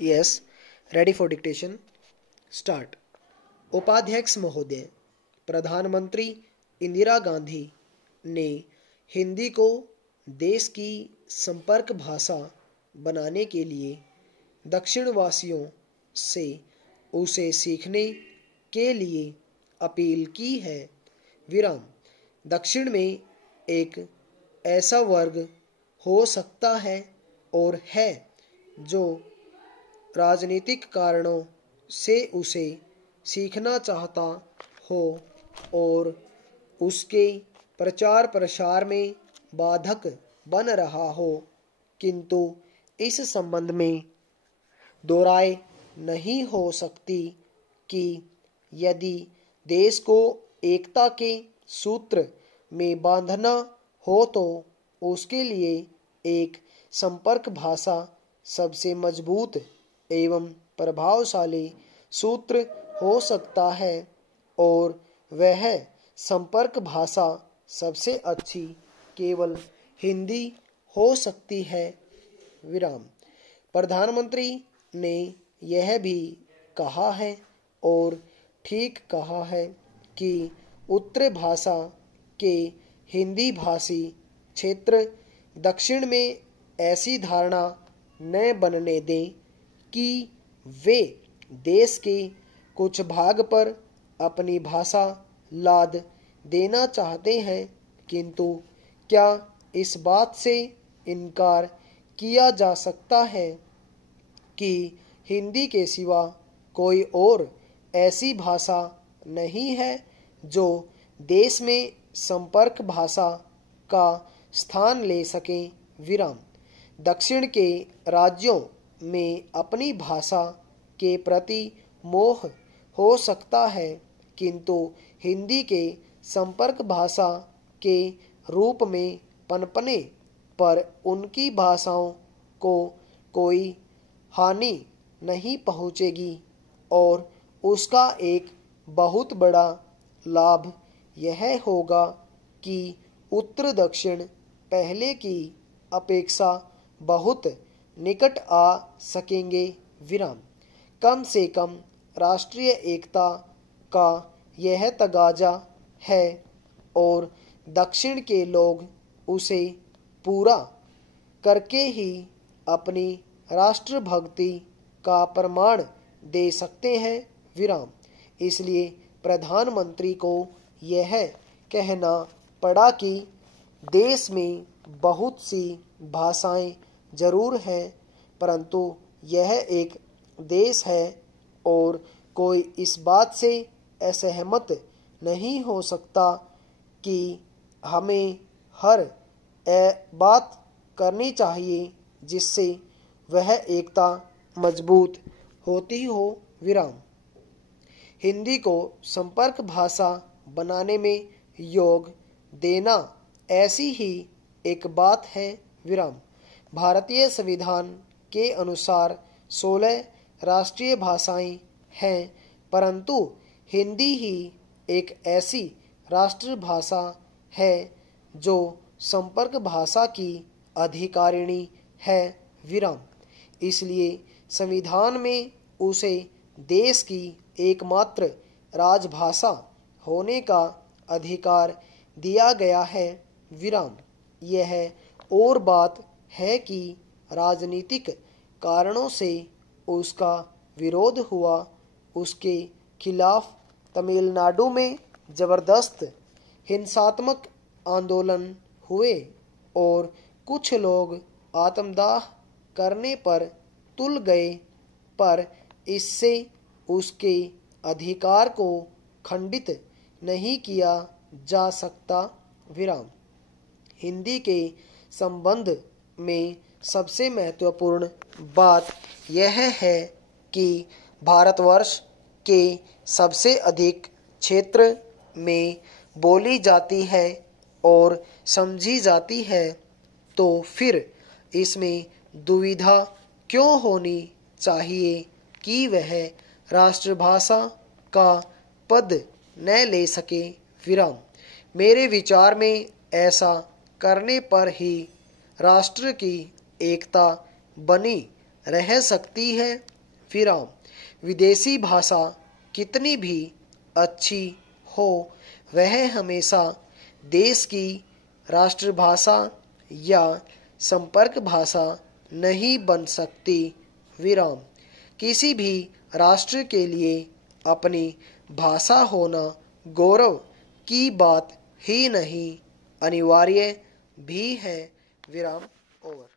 Yes, ready for dictation. Start. उपाध्यक्ष महोदय, प्रधानमंत्री इंदिरा गांधी ने हिंदी को देश की संपर्क भाषा बनाने के लिए दक्षिणवासियों से उसे सीखने के लिए अपील की है। विराम। दक्षिण में एक ऐसा वर्ग हो सकता है और है जो राजनीतिक कारणों से उसे सीखना चाहता हो और उसके प्रचार प्रसार में बाधक बन रहा हो, किंतु इस संबंध में दो राय नहीं हो सकती कि यदि देश को एकता के सूत्र में बांधना हो तो उसके लिए एक संपर्क भाषा सबसे मजबूत एवं प्रभावशाली सूत्र हो सकता है और वह संपर्क भाषा सबसे अच्छी केवल हिंदी हो सकती है। विराम। प्रधानमंत्री ने यह भी कहा है और ठीक कहा है कि उत्तर भाषा के हिंदी भाषी क्षेत्र दक्षिण में ऐसी धारणा न बनने दें कि वे देश के कुछ भाग पर अपनी भाषा लाद देना चाहते हैं, किंतु क्या इस बात से इनकार किया जा सकता है कि हिंदी के सिवा कोई और ऐसी भाषा नहीं है जो देश में संपर्क भाषा का स्थान ले सके। विराम। दक्षिण के राज्यों में अपनी भाषा के प्रति मोह हो सकता है, किंतु हिंदी के संपर्क भाषा के रूप में पनपने पर उनकी भाषाओं को कोई हानि नहीं पहुंचेगी और उसका एक बहुत बड़ा लाभ यह होगा कि उत्तर दक्षिण पहले की अपेक्षा बहुत निकट आ सकेंगे। विराम। कम से कम राष्ट्रीय एकता का यह तगाजा है और दक्षिण के लोग उसे पूरा करके ही अपनी राष्ट्रभक्ति का प्रमाण दे सकते हैं। विराम। इसलिए प्रधानमंत्री को यह कहना पड़ा कि देश में बहुत सी भाषाएं जरूर हैं, परंतु यह एक देश है और कोई इस बात से असहमत नहीं हो सकता कि हमें हर बात करनी चाहिए जिससे वह एकता मजबूत होती हो। विराम। हिंदी को संपर्क भाषा बनाने में योग देना ऐसी ही एक बात है। विराम। भारतीय संविधान के अनुसार 16 राष्ट्रीय भाषाएं हैं, परंतु हिंदी ही एक ऐसी राष्ट्रभाषा है जो संपर्क भाषा की अधिकारिणी है। विराम। इसलिए संविधान में उसे देश की एकमात्र राजभाषा होने का अधिकार दिया गया है। विराम। यह और बात है कि राजनीतिक कारणों से उसका विरोध हुआ, उसके खिलाफ तमिलनाडु में जबरदस्त हिंसात्मक आंदोलन हुए और कुछ लोग आत्मदाह करने पर तुल गए, पर इससे उसके अधिकार को खंडित नहीं किया जा सकता। विराम। हिंदी के संबंध में सबसे महत्वपूर्ण बात यह है कि भारतवर्ष के सबसे अधिक क्षेत्र में बोली जाती है और समझी जाती है, तो फिर इसमें दुविधा क्यों होनी चाहिए कि वह राष्ट्रभाषा का पद न ले सके। विराम। मेरे विचार में ऐसा करने पर ही राष्ट्र की एकता बनी रह सकती है, विराम। विदेशी भाषा कितनी भी अच्छी हो, वह हमेशा देश की राष्ट्रभाषा या संपर्क भाषा नहीं बन सकती, विराम। किसी भी राष्ट्र के लिए अपनी भाषा होना गौरव की बात ही नहीं, अनिवार्य भी है, विराम। ओवर।